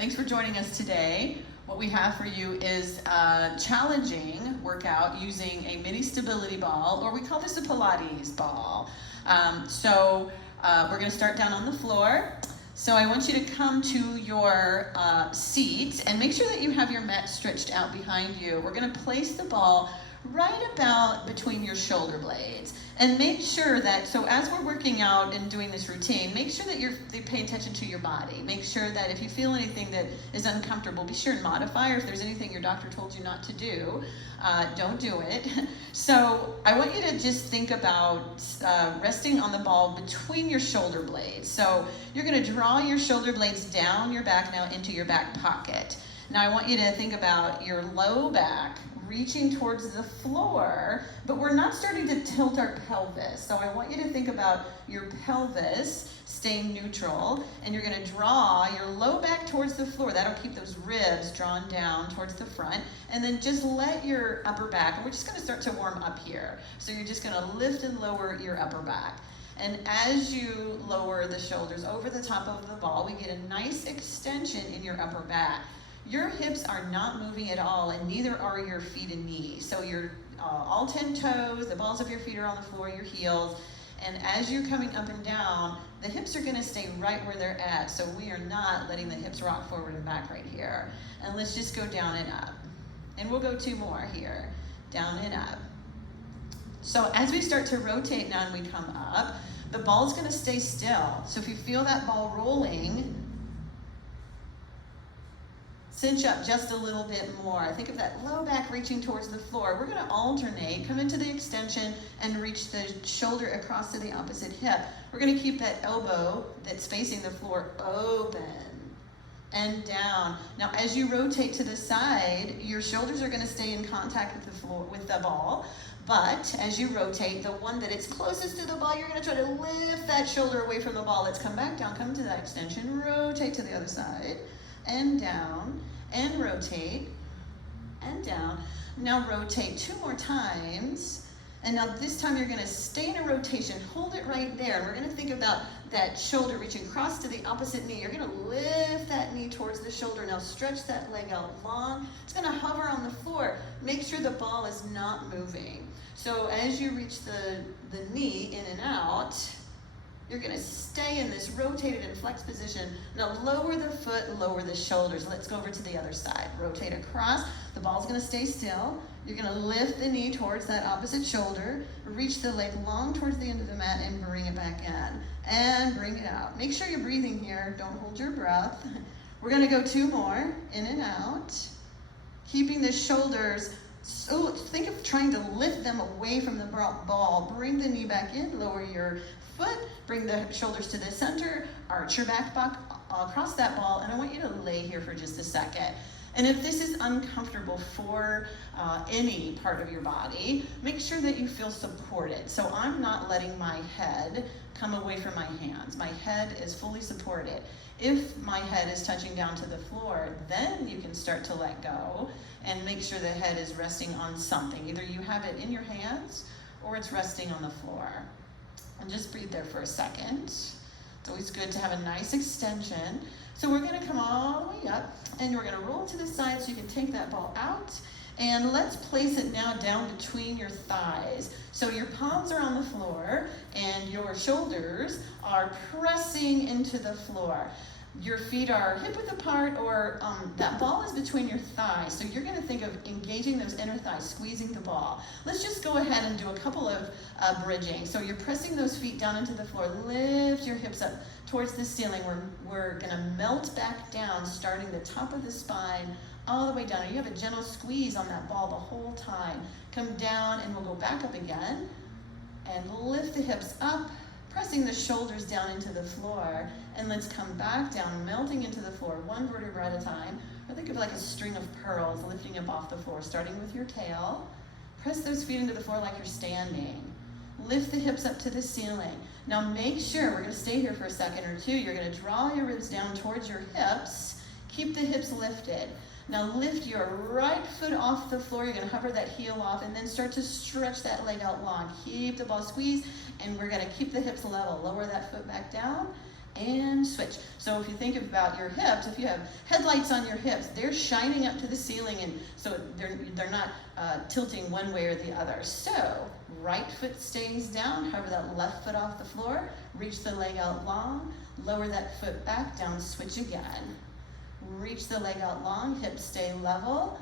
Thanks for joining us today. What we have for you is a challenging workout using a mini stability ball, or we call this a Pilates ball. We're going to start down on the floor. So I want you to come to your seat and make sure that you have your mat stretched out behind you. We're going to place the ball right about between your shoulder blades. And make sure that, so as we're working out and doing this routine, make sure that you pay attention to your body. Make sure that if you feel anything that is uncomfortable, be sure and modify, or if there's anything your doctor told you not to do, don't do it. So I want you to just think about resting on the ball between your shoulder blades. So you're going to draw your shoulder blades down your back now into your back pocket. Now I want you to think about your low back reaching towards the floor, but we're not starting to tilt our pelvis. So I want you to think about your pelvis staying neutral, and you're going to draw your low back towards the floor. That'll keep those ribs drawn down towards the front, and then just let your upper back, and we're just going to start to warm up here. So you're just going to lift and lower your upper back. And as you lower the shoulders over the top of the ball, we get a nice extension in your upper back. Your hips are not moving at all, and neither are your feet and knees. So you're all 10 toes, the balls of your feet are on the floor, your heels, and as you're coming up and down, the hips are going to stay right where they're at. So we are not letting the hips rock forward and back right here. And let's just go down and up. And we'll go 2 more here, down and up. So as we start to rotate now and we come up, the ball's going to stay still. So if you feel that ball rolling, cinch up just a little bit more. Think of that low back reaching towards the floor. We're going to alternate, come into the extension and reach the shoulder across to the opposite hip. We're going to keep that elbow that's facing the floor open and down. Now as you rotate to the side, your shoulders are going to stay in contact with the floor, with the ball. But as you rotate, the one that is closest to the ball, you're going to try to lift that shoulder away from the ball. Let's come back down, come to that extension, rotate to the other side, and down, and rotate, and down. Now rotate 2 more times, and now this time you're going to stay in a rotation, hold it right there, and we're going to think about that shoulder reaching across to the opposite knee. You're going to lift that knee towards the shoulder. Now stretch that leg out long. It's going to hover on the floor. Make sure the ball is not moving. So as you reach the knee in and out, you're going to stay in this rotated and flexed position. Now lower the foot, lower the shoulders. Let's go over to the other side. Rotate across. The ball's going to stay still. You're going to lift the knee towards that opposite shoulder. Reach the leg long towards the end of the mat and bring it back in. And bring it out. Make sure you're breathing here. Don't hold your breath. We're going to go 2 more. In and out. Keeping the shoulders. So think of trying to lift them away from the ball. Bring the knee back in. Lower your foot, bring the shoulders to the center, arch your back across that ball, and I want you to lay here for just a second. And if this is uncomfortable for any part of your body, make sure that you feel supported. So I'm not letting my head come away from my hands. My head is fully supported. If my head is touching down to the floor, then you can start to let go and make sure the head is resting on something. Either you have it in your hands or it's resting on the floor. And just breathe there for a second. It's always good to have a nice extension. So we're going to come all the way up, and we're going to roll to the side so you can take that ball out. And let's place it now down between your thighs. So your palms are on the floor, and your shoulders are pressing into the floor. Your feet are hip-width apart, or that ball is between your thighs. So you're going to think of engaging those inner thighs, squeezing the ball. Let's just go ahead and do a couple of bridging. So you're pressing those feet down into the floor. Lift your hips up towards the ceiling. We're going to melt back down, starting the top of the spine all the way down. You have a gentle squeeze on that ball the whole time. Come down, and we'll go back up again. And lift the hips up, pressing the shoulders down into the floor, and let's come back down, melting into the floor, 1 vertebra at a time. Or think of it like a string of pearls lifting up off the floor, starting with your tail. Press those feet into the floor like you're standing. Lift the hips up to the ceiling. Now make sure, we're going to stay here for a second or 2, you're going to draw your ribs down towards your hips. Keep the hips lifted. Now lift your right foot off the floor. You're going to hover that heel off and then start to stretch that leg out long. Keep the ball squeezed, and we're going to keep the hips level. Lower that foot back down and switch. So if you think about your hips, if you have headlights on your hips, they're shining up to the ceiling, and so they're not tilting one way or the other. So right foot stays down, hover that left foot off the floor, reach the leg out long, lower that foot back down, switch again. Reach the leg out long, hips stay level,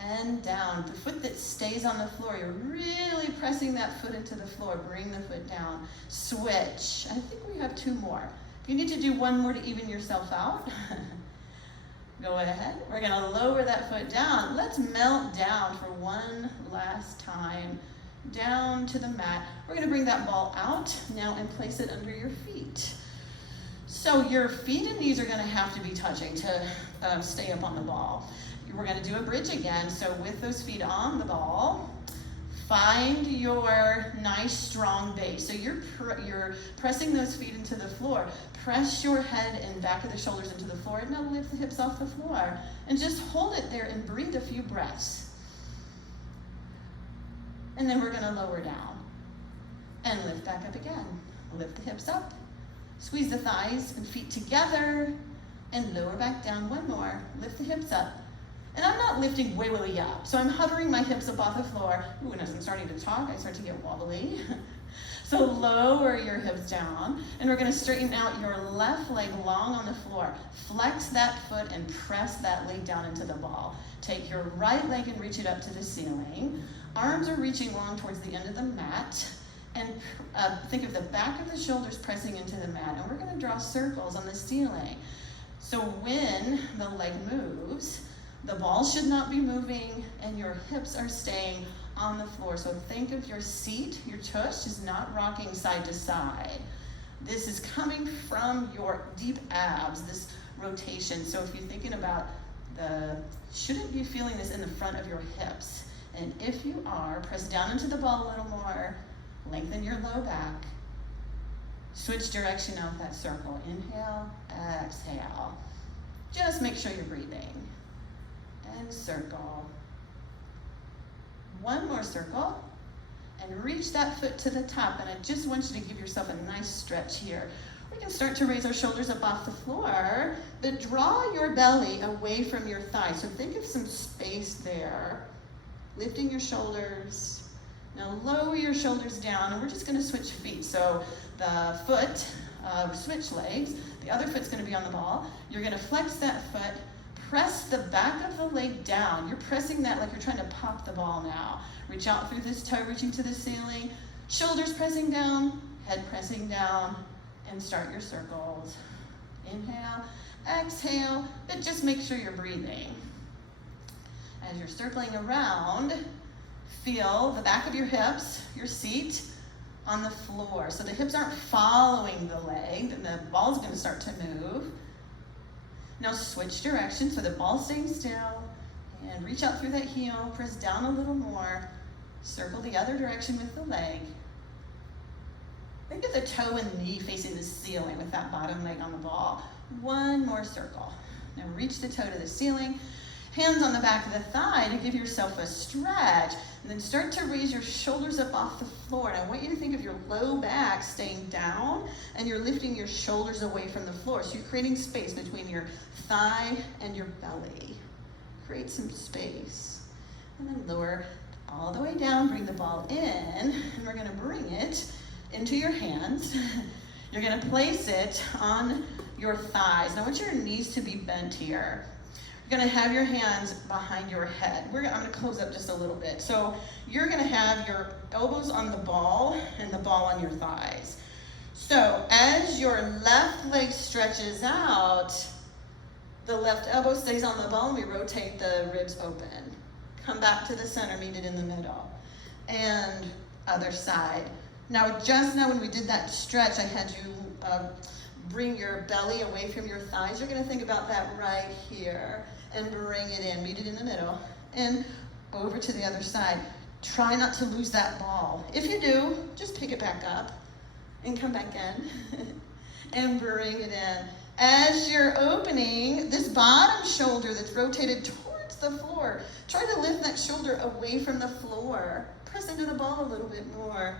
and down. The foot that stays on the floor, you're really pressing that foot into the floor. Bring the foot down. Switch. I think we have 2 more. If you need to do 1 more to even yourself out, go ahead. We're going to lower that foot down. Let's melt down for one last time. Down to the mat. We're going to bring that ball out now and place it under your feet. So your feet and knees are going to have to be touching to stay up on the ball. We're going to do a bridge again. So with those feet on the ball, find your nice strong base. So you're pressing those feet into the floor. Press your head and back of the shoulders into the floor. And now lift the hips off the floor. And just hold it there and breathe a few breaths. And then we're going to lower down. And lift back up again. Lift the hips up. Squeeze the thighs and feet together. And lower back down. 1 more. Lift the hips up. And I'm not lifting way, way, way up. So I'm hovering my hips up off the floor. Ooh, and as I'm starting to talk, I start to get wobbly. So lower your hips down. And we're going to straighten out your left leg long on the floor. Flex that foot and press that leg down into the ball. Take your right leg and reach it up to the ceiling. Arms are reaching long towards the end of the mat. And think of the back of the shoulders pressing into the mat. And we're going to draw circles on the ceiling. So when the leg moves, the ball should not be moving, and your hips are staying on the floor. So think of your seat, your tush is not rocking side to side. This is coming from your deep abs, this rotation. So if you're thinking about shouldn't be feeling this in the front of your hips. And if you are, press down into the ball a little more, lengthen your low back. Switch direction out that circle. Inhale, exhale. Just make sure you're breathing. And circle. 1 more circle. And reach that foot to the top. And I just want you to give yourself a nice stretch here. We can start to raise our shoulders up off the floor, but draw your belly away from your thighs. So think of some space there. Lifting your shoulders. Now lower your shoulders down, and we're just going to switch feet. So the foot, switch legs. The other foot's going to be on the ball. You're going to flex that foot. Press the back of the leg down. You're pressing that like you're trying to pop the ball now. Reach out through this toe, reaching to the ceiling. Shoulders pressing down, head pressing down, and start your circles. Inhale, exhale, but just make sure you're breathing. As you're circling around, feel the back of your hips, your seat, on the floor. So the hips aren't following the leg, and the ball's going to start to move. Now switch direction so the ball's staying still, and reach out through that heel, press down a little more, circle the other direction with the leg. Think of the toe and knee facing the ceiling with that bottom leg on the ball. 1 more circle. Now reach the toe to the ceiling, hands on the back of the thigh to give yourself a stretch, and then start to raise your shoulders up off the floor. And I want you to think of your low back staying down, and you're lifting your shoulders away from the floor. So you're creating space between your thigh and your belly. Create some space. And then lower all the way down, bring the ball in, and we're going to bring it into your hands. You're going to place it on your thighs. Now I want your knees to be bent here. You're going to have your hands behind your head. I'm going to close up just a little bit. So you're going to have your elbows on the ball and the ball on your thighs. So as your left leg stretches out, the left elbow stays on the ball, and we rotate the ribs open. Come back to the center, meet it in the middle. And other side. Now, just now when we did that stretch, I had you bring your belly away from your thighs. You're going to think about that right here and bring it in. Meet it in the middle. And over to the other side. Try not to lose that ball. If you do, just pick it back up and come back in and bring it in. As you're opening, this bottom shoulder that's rotated towards the floor, try to lift that shoulder away from the floor. Press into the ball a little bit more.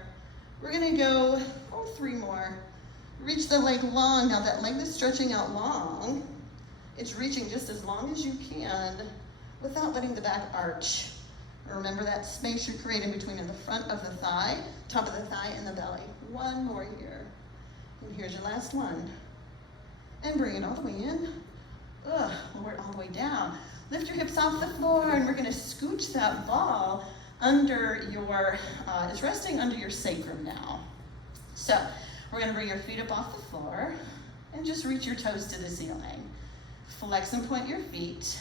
We're going to go 3 more. Reach the leg long. Now that leg that's stretching out long, it's reaching just as long as you can without letting the back arch. Remember that space you're creating between the front of the thigh, top of the thigh, and the belly. One more here. And here's your last one. And bring it all the way in. Lower it all the way down. Lift your hips off the floor, and we're gonna scooch that ball under your, it's resting under your sacrum now. So, we're gonna bring your feet up off the floor, and just reach your toes to the ceiling. Flex and point your feet,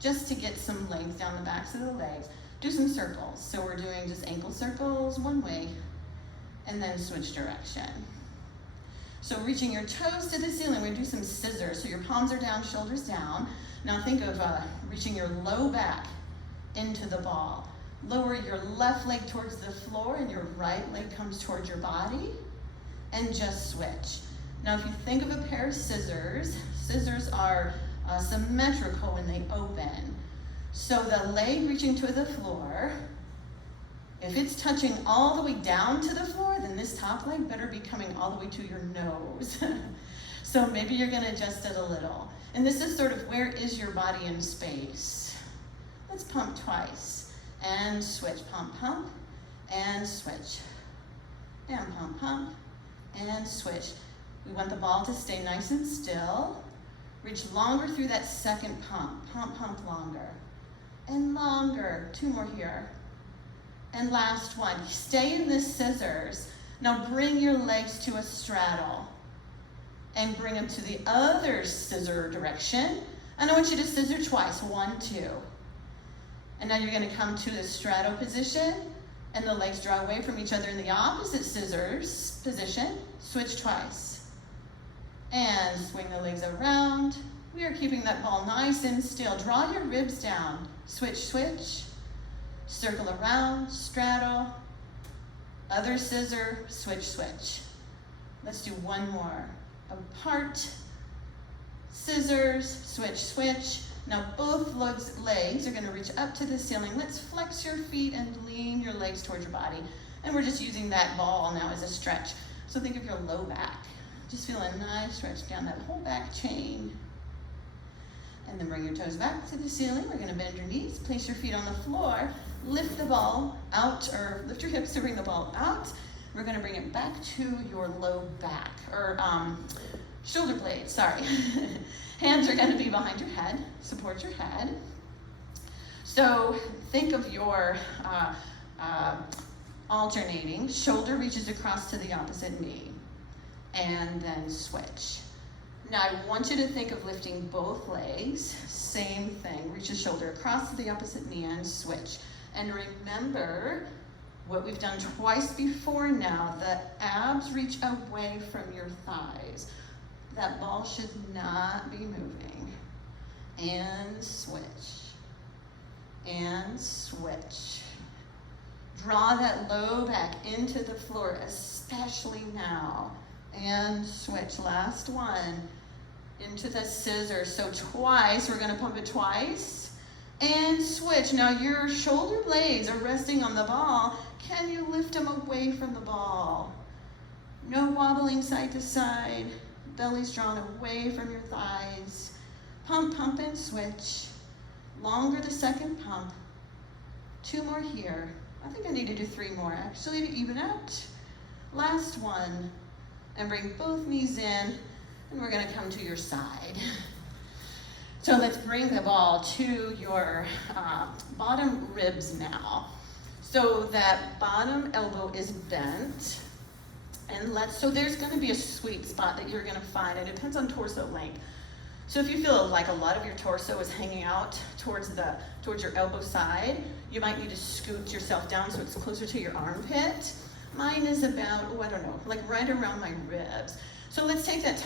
just to get some length down the backs of the legs. Do some circles. So we're doing just ankle circles one way, and then switch direction. So reaching your toes to the ceiling, we're gonna do some scissors. So your palms are down, shoulders down. Now think of reaching your low back into the ball. Lower your left leg towards the floor, and your right leg comes towards your body, and just switch. Now if you think of a pair of scissors, scissors are symmetrical when they open. So the leg reaching to the floor, if it's touching all the way down to the floor, then this top leg better be coming all the way to your nose. So maybe you're gonna adjust it a little. And this is sort of, where is your body in space? Let's pump twice. And switch, pump, pump, and switch. And pump, pump, and switch. We want the ball to stay nice and still. Reach longer through that second pump. Pump, pump longer. And longer. 2 more here. And last one. Stay in this scissors. Now bring your legs to a straddle. And bring them to the other scissor direction. And I want you to scissor twice. 1, 2. And now you're going to come to the straddle position. And the legs draw away from each other in the opposite scissors position. Switch twice. And swing the legs around. We are keeping that ball nice and still. Draw your ribs down. Switch, switch. Circle around, straddle. Other scissor, switch, switch. Let's do one more. Apart, scissors, switch, switch. Now both legs are gonna reach up to the ceiling. Let's flex your feet and lean your legs towards your body. And we're just using that ball now as a stretch. So think of your low back. Just feel a nice stretch down that whole back chain. And then bring your toes back to the ceiling. We're gonna bend your knees, place your feet on the floor, lift the ball out, or lift your hips to bring the ball out. We're gonna bring it back to your low back, or shoulder blades, sorry. Hands are gonna be behind your head, support your head. So think of your alternating. Shoulder reaches across to the opposite knee. And then switch. Now I want you to think of lifting both legs, same thing. Reach the shoulder across to the opposite knee and switch. And remember what we've done twice before now, the abs reach away from your thighs. That ball should not be moving. And switch. And switch. Draw that low back into the floor, especially now. And switch. Last one. Into the scissors. So twice, we're gonna pump it twice. And switch. Now your shoulder blades are resting on the ball. Can you lift them away from the ball? No wobbling side to side. Belly's drawn away from your thighs. Pump, pump, and switch. Longer the second pump. 2 more here. I think I need to do 3 more actually to even out. Last one. And bring both knees in, and we're gonna come to your side. So let's bring the ball to your bottom ribs now. So that bottom elbow is bent. And so there's gonna be a sweet spot that you're gonna find. It depends on torso length. So if you feel like a lot of your torso is hanging out towards your elbow side, you might need to scoot yourself down so it's closer to your armpit. Mine is about, I don't know, like right around my ribs. So let's take that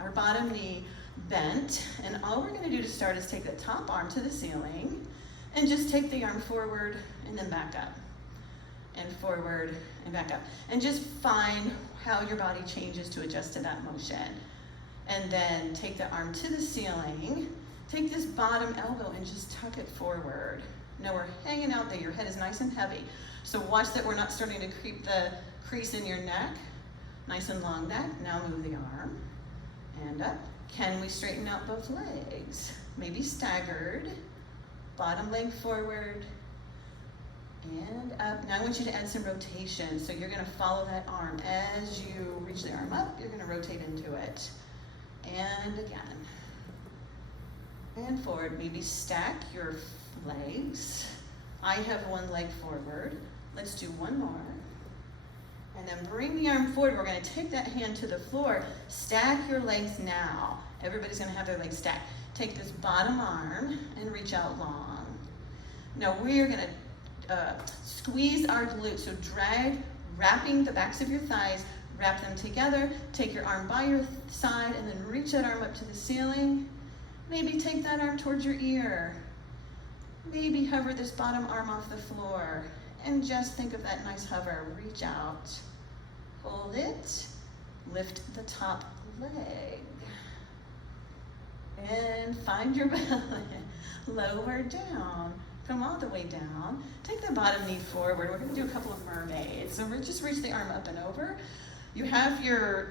our bottom knee bent, and all we're gonna do to start is take the top arm to the ceiling, and just take the arm forward and then back up. And forward and back up. And just find how your body changes to adjust to that motion. And then take the arm to the ceiling, take this bottom elbow and just tuck it forward. Now we're hanging out there, your head is nice and heavy. So watch that we're not starting to creep the crease in your neck. Nice and long back. Now move the arm and up. Can we straighten out both legs? Maybe staggered. Bottom leg forward and up. Now I want you to add some rotation. So you're going to follow that arm. As you reach the arm up, you're going to rotate into it. And again. And forward. Maybe stack your legs. I have one leg forward. Let's do one more. And then bring the arm forward. We're going to take that hand to the floor. Stack your legs now. Everybody's going to have their legs stacked. Take this bottom arm and reach out long. Now we're going to squeeze our glutes. So drag, wrapping the backs of your thighs, wrap them together. Take your arm by your side and then reach that arm up to the ceiling. Maybe take that arm towards your ear. Maybe hover this bottom arm off the floor. And just think of that nice hover. Reach out. Hold it. Lift the top leg. And find your belly. Lower down. Come all the way down. Take the bottom knee forward. We're going to do a couple of mermaids. So just reach the arm up and over. You have your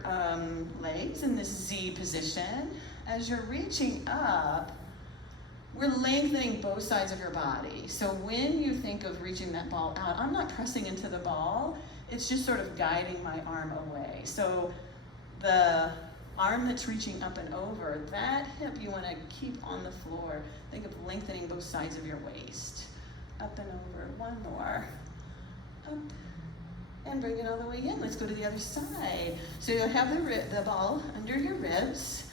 legs in this Z position. As you're reaching up, we're lengthening both sides of your body. So when you think of reaching that ball out, I'm not pressing into the ball. It's just sort of guiding my arm away. So the arm that's reaching up and over, that hip you want to keep on the floor. Think of lengthening both sides of your waist. Up and over. One more. Up. And bring it all the way in. Let's go to the other side. So you'll have the ball under your ribs.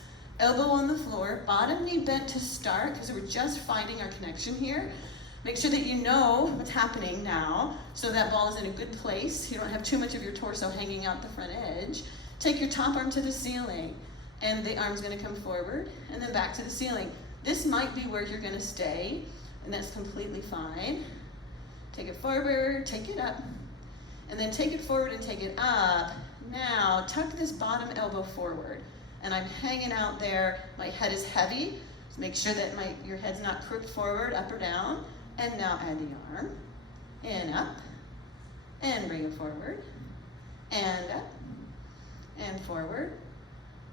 Elbow on the floor, bottom knee bent to start because we're just finding our connection here. Make sure that you know what's happening now so that ball is in a good place. You don't have too much of your torso hanging out the front edge. Take your top arm to the ceiling and the arm's going to come forward and then back to the ceiling. This might be where you're going to stay and that's completely fine. Take it forward, take it up, and then take it forward and take it up. Now tuck this bottom elbow forward. And I'm hanging out there, my head is heavy, so make sure that your head's not crooked forward, up or down, and now add the arm, and up, and bring it forward, and up, and forward,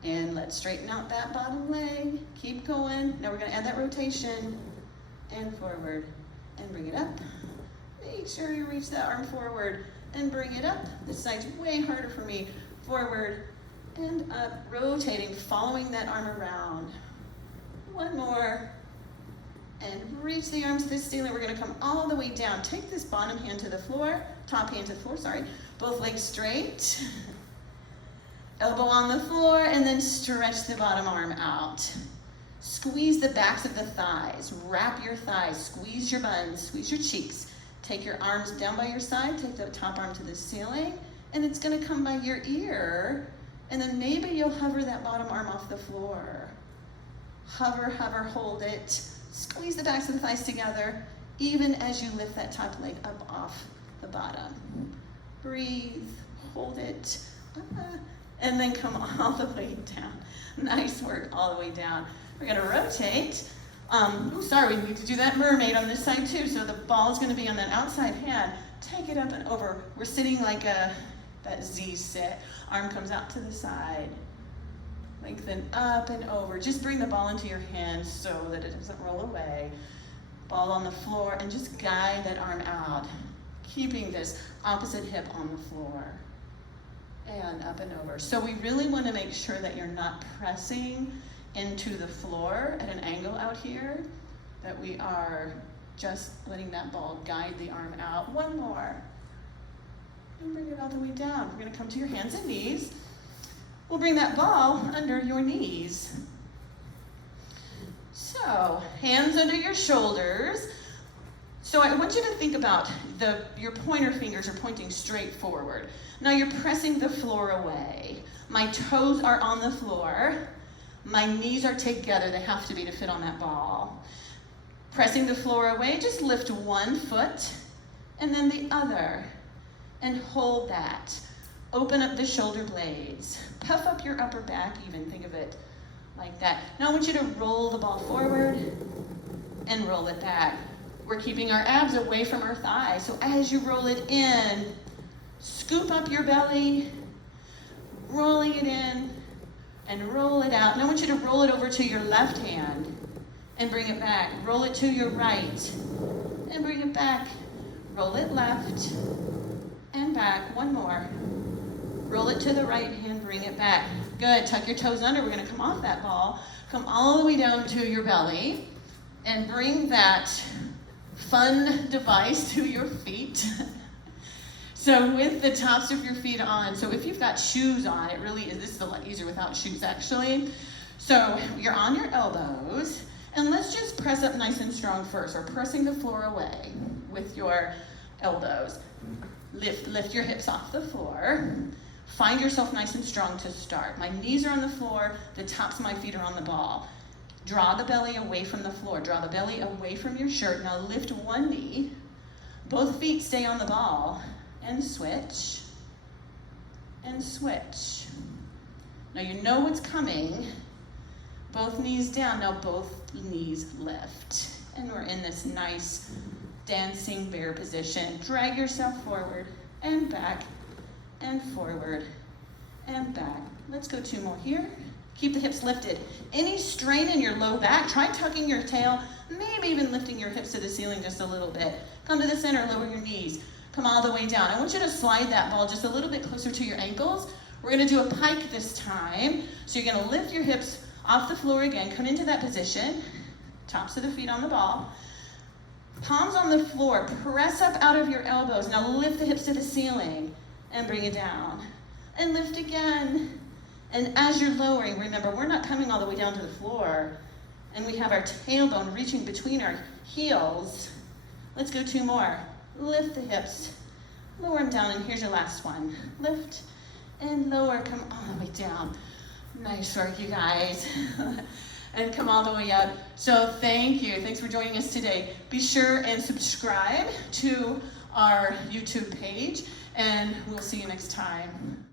and let's straighten out that bottom leg, keep going, now we're going to add that rotation, and forward, and bring it up, make sure you reach that arm forward, and bring it up, this side's way harder for me, forward, and up, rotating, following that arm around. One more. And reach the arms to the ceiling. We're going to come all the way down. Take this bottom hand to the floor, top hand to the floor, sorry. Both legs straight. Elbow on the floor, and then stretch the bottom arm out. Squeeze the backs of the thighs. Wrap your thighs. Squeeze your buns. Squeeze your cheeks. Take your arms down by your side. Take the top arm to the ceiling. And it's going to come by your ear. And then maybe you'll hover that bottom arm off the floor. Hover, hover, hold it. Squeeze the backs of the thighs together, even as you lift that top leg up off the bottom. Breathe, hold it, and then come all the way down. Nice work, all the way down. We're gonna rotate. We need to do that mermaid on this side too. So the ball is gonna be on that outside hand. Take it up and over. We're sitting like that Z sit. Arm comes out to the side. Lengthen up and over. Just bring the ball into your hand so that it doesn't roll away. Ball on the floor and just guide that arm out. Keeping this opposite hip on the floor. And up and over. So we really want to make sure that you're not pressing into the floor at an angle out here. That we are just letting that ball guide the arm out. One more. And bring it all the way down. We're going to come to your hands and knees. We'll bring that ball under your knees. So, hands under your shoulders. So I want you to think about your pointer fingers are pointing straight forward. Now you're pressing the floor away. My toes are on the floor. My knees are together. They have to be to fit on that ball. Pressing the floor away, just lift one foot and then the other. And hold that. Open up the shoulder blades. Puff up your upper back even. Think of it like that. Now I want you to roll the ball forward and roll it back. We're keeping our abs away from our thighs. So as you roll it in, scoop up your belly, rolling it in and roll it out. And I want you to roll it over to your left hand and bring it back. Roll it to your right and bring it back. Roll it left and back. One more. Roll it to the right hand, bring it back. Good, tuck your toes under. We're gonna come off that ball, come all the way down to your belly, and bring that fun device to your feet. So with the tops of your feet on, so if you've got shoes on, it really is, this is a lot easier without shoes actually. So you're on your elbows, and let's just press up nice and strong first. We're pressing the floor away with your elbows. Lift your hips off the floor. Find yourself nice and strong to start. My knees are on the floor, the tops of my feet are on the ball. Draw the belly away from the floor. Draw the belly away from your shirt. Now lift one knee. Both feet stay on the ball. And switch. And switch. Now you know what's coming. Both knees down. Now both knees lift. And we're in this nice dancing bear position. Drag yourself forward and back and forward and back. Let's go 2 more here. Keep the hips lifted. Any strain in your low back, try tucking your tail, maybe even lifting your hips to the ceiling just a little bit. Come to the center, lower your knees. Come all the way down. I want you to slide that ball just a little bit closer to your ankles. We're gonna do a pike this time. So you're gonna lift your hips off the floor again, come into that position, tops of the feet on the ball. Palms on the floor, press up out of your elbows. Now lift the hips to the ceiling and bring it down. And lift again. And as you're lowering, remember, we're not coming all the way down to the floor. And we have our tailbone reaching between our heels. Let's go 2 more. Lift the hips, lower them down, and here's your last one. Lift and lower, come all the way down. Nice work, you guys. And come all the way up. So thank you. Thanks for joining us today. Be sure and subscribe to our YouTube page, and we'll see you next time.